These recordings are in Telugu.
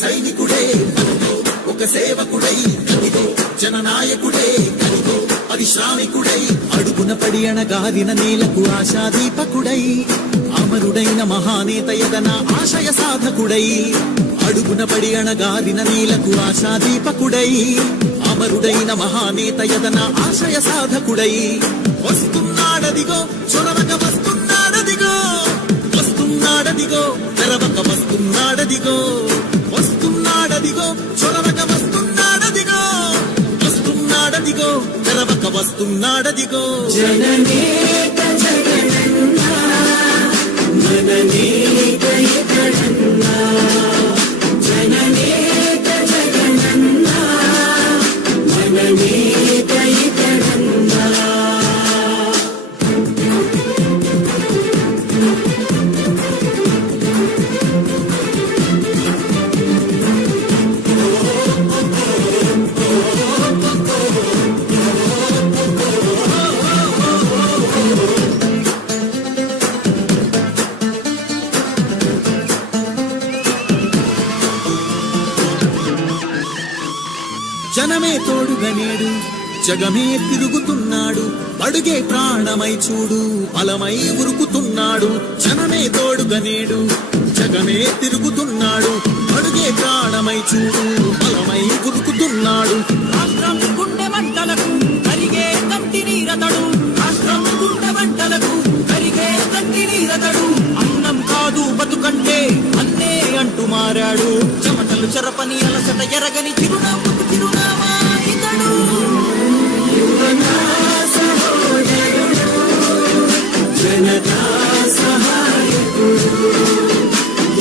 సైనికుడే ఒక సేవకుడై కదిగో జననాయకుడే కదిగో పరిశ్రామికుడై అడుగున పడి అణగారిన నేలకు ఆశాదీపకుడై అమరుడైన మహానేత యదన ఆశయ సాధకుడై అడుగున పడి అణగారిన నేలకు ఆశాదీపకుడై అమరుడైన మహానేత యదన ఆశయ సాధకుడై వస్తున్నాడదిగో చొరవక వస్తున్నాడదిగో వస్తున్నాడదిగో తెరవక వస్తున్నాడదిగో వస్తున్నాడదిగో చొరవక వస్తున్నాడదిగో వస్తున్నాడదిగో తెరవక వస్తున్నాడదిగో జననేత జగనన్నా మననేత ఇతడన్నా జననేత జగనన్నా మననేత ఇతడన్నా జనమే తోడుగా నేడు జగమే తిరుగుతున్నాడు అడుగే ప్రాణమై చూడు బలమై ఉరుకుతున్నాడు జనమే తోడుగా నేడు జగమే తిరుగుతున్నాడు అడుగే ప్రాణమై చూడు బలమై ఉరుకుతున్నాడు రాష్ట్రం గుండె మంటలకు కరిగే కంటి నీరతడు రాష్ట్రం గుండె మంటలకు కరిగే కంటి నీరతడు అన్నం కాదు బతుకంటే అన్నే అంటూ మారాడు చెమటలు చెరపని అలసట ఎరగని చిరునవ్వుకు చిరునామా ఇతడు యువతా సహోదరుడు జనతా సహాయకుడు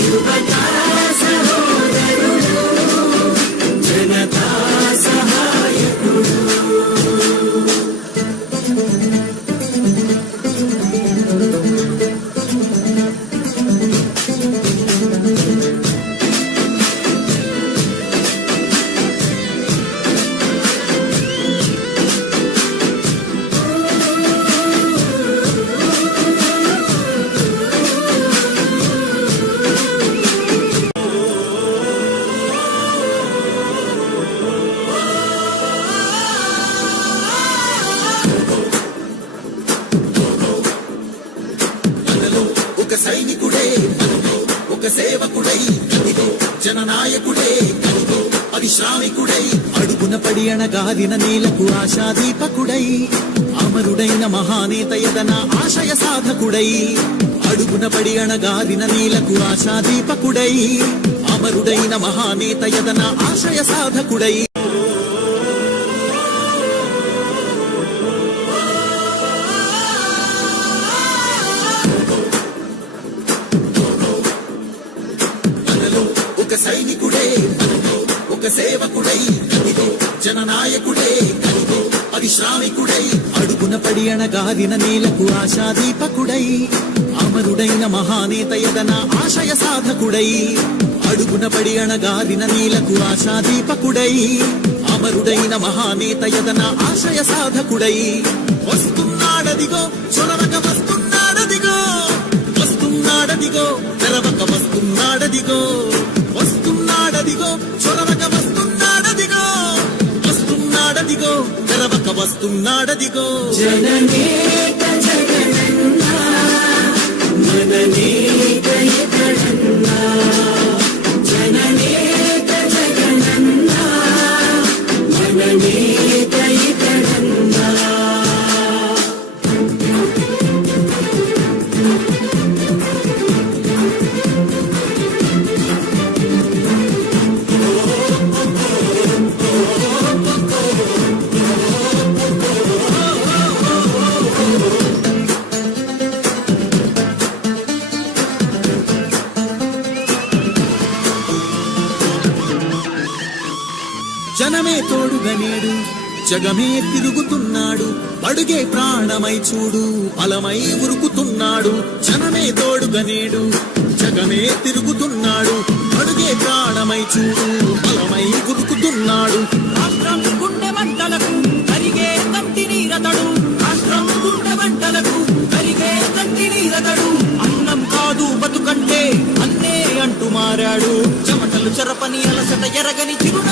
యువతా సహోదరుడు జనతా సహాయకుడు ఒక సైనికుడే ఒక సేవకుడై కదిగో జననాయకుడే కదిగో పరిశ్రామికుడై అడుగున పడి అణగారిన నేలకు ఆశాదీపకుడై అమరుడైన మహానేత యదన ఆశయ సాధకుడై అడుగున పడి అణగారిన నేలకు ఆశాదీపకుడై అమరుడైన మహానేత యదన ఆశయ సాధకుడై ఒక సైనికుడే ఒక సేవకుడై కదిగో జననాయకుడే కదిగో పరిశ్రామికుడై అడుగున పడి అణగారిన నేలకు ఆశాదీపకుడై అమరుడైన మహానేత యదన ఆశయ సాధకుడై అడుగున పడి అణగారిన నేలకు ఆశాదీపకుడై అమరుడైన మహానేత యదన ఆశయ సాధకుడై వస్తున్నాడదిగో చొరవక వస్తున్నాడదిగో వస్తున్నాడదిగో తెరవక వస్తున్నాడదిగో వస్తున్నాడదిగో చొరవక వస్తున్నాడదిగో వస్తున్నాడదిగో తెరవక వస్తున్నాడదిగో జననేత జగనన్నా మననేత ఇతడన్నా జననేత జగనన్నా మననేత ఇతడన్నా జనమే తోడుగా నేడు జగమే తిరుగుతున్నాడు అడుగే ప్రాణమై చూడు బలమై ఉరుకుతున్నాడు జనమే తోడుగా నేడు జగమే తిరుగుతున్నాడు అడుగే ప్రాణమై చూడు బలమై ఉరుకుతున్నాడు రాష్ట్రం గుండె మంటలకు కరిగే కంటి నీరతడు రాష్ట్రం గుండె మంటలకు కరిగే కంటి నీరతడు అన్నం కాదు బతుకంటే అన్నే అంటూ మారాడు చెమటల చెరపని అలసట ఎరగని చిరు